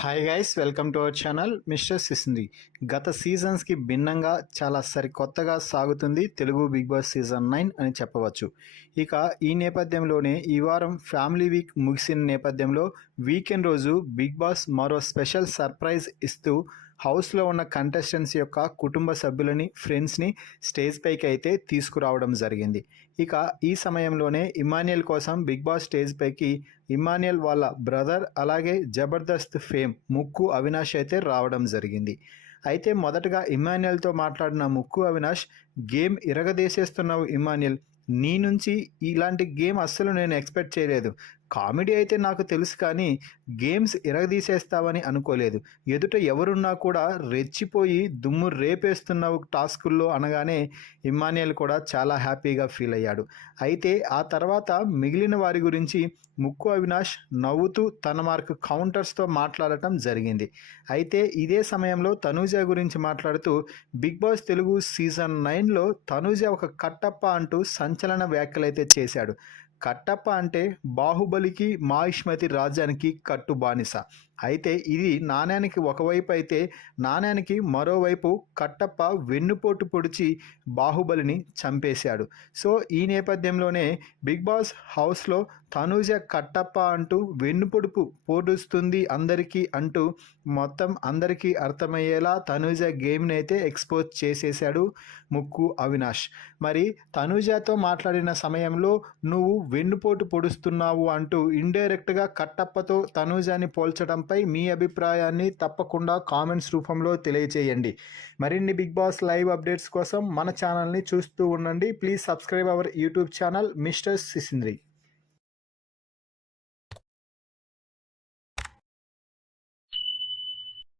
Hi guys, welcome to our channel mister Sisindri. గత సీజన్స్కి భిన్నంగా చాలా సరికొత్తగా సాగుతుంది తెలుగు బిగ్ బాస్ సీజన్ 9 అని చెప్పవచ్చు. ఇక ఈ నేపథ్యంలోనే ఈ వారం ఫ్యామిలీ వీక్ ముగిసిన నేపథ్యంలో వీకెండ్ రోజు బిగ్ బాస్ మరో స్పెషల్ సర్ప్రైజ్ ఇస్తూ హౌస్లో ఉన్న కంటెస్టెంట్స్ యొక్క కుటుంబ సభ్యులని, ఫ్రెండ్స్ని స్టేజ్ పైకి అయితే తీసుకురావడం జరిగింది. ఇక ఈ సమయంలోనే ఇమాన్యుయల్ కోసం బిగ్ బాస్ స్టేజ్ పైకి ఇమాన్యుయల్ వాళ్ళ బ్రదర్ అలాగే జబర్దస్త్ ఫేమ్ ముక్కు అవినాష్ అయితే రావడం జరిగింది. అయితే మొదటగా ఇమాన్యుయల్తో మాట్లాడిన ముక్కు అవినాష్, గేమ్ ఇరగదీసేస్తున్నావు ఇమాన్యుయల్, నీ నుంచి ఇలాంటి గేమ్ అస్సలు నేను ఎక్స్పెక్ట్ చేయలేదు. కామెడీ అయితే నాకు తెలుసు, కానీ గేమ్స్ ఇరగదీసేస్తావని అనుకోలేదు. ఎదుట ఎవరున్నా కూడా రెచ్చిపోయి దుమ్ము రేపేస్తున్నావు టాస్కుల్లో అనగానే ఇమ్మాన్యుయల్ కూడా చాలా హ్యాపీగా ఫీల్ అయ్యాడు. అయితే ఆ తర్వాత మిగిలిన వారి గురించి ముక్కు అవినాష్ నవ్వుతూ తన మార్క్ కౌంటర్స్తో మాట్లాడటం జరిగింది. అయితే ఇదే సమయంలో తనూజ గురించి మాట్లాడుతూ బిగ్ బాస్ తెలుగు సీజన్ 9లో తనూజ ఒక కట్టప్ప అంటూ సంచలన వ్యాఖ్యలైతే చేశాడు. కట్టప్ప అంటే బాహుబలికి మాహిష్మతి రాజ్యానికి కట్టు బానిస. అయితే ఇది నాణ్యానికి ఒకవైపు అయితే, నాణ్యానికి మరోవైపు కట్టప్ప వెన్నుపోటు పొడిచి బాహుబలిని చంపేశాడు. సో ఈ నేపథ్యంలోనే బిగ్ బాస్ హౌస్లో తనూజ కట్టప్ప అంటూ వెన్నుపొడుపు పొడుస్తుంది అందరికీ అంటూ మొత్తం అందరికీ అర్థమయ్యేలా తనూజ గేమ్ని అయితే ఎక్స్పోజ్ చేసేశాడు ముక్కు అవినాష్. మరి తనూజతో మాట్లాడిన సమయంలో నువ్వు వెన్నుపోటు పొడుస్తున్నావు అంటూ ఇండైరెక్ట్గా కట్టప్పతో తనూజని పోల్చడంపై మీ అభిప్రాయాన్ని తప్పకుండా కామెంట్స్ రూపంలో తెలియచేయండి. మరిన్ని బిగ్ బాస్ లైవ్ అప్డేట్స్ కోసం మన ఛానల్ని చూస్తూ ఉండండి. Please subscribe our YouTube channel mister సిసింద్రి.